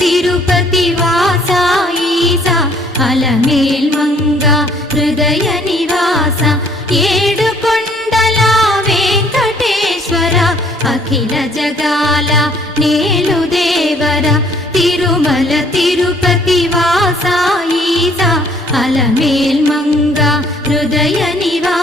తిరుపతి వాస ఈస అలమేల్ మంగ హృదయ నివాస ఏడు కొండల వెంకటేశ్వర అఖిల జగాల నేలు దేవర తిరుమల తిరుపతి వాస ఈస అలమేల్ మంగ హృదయ నివాస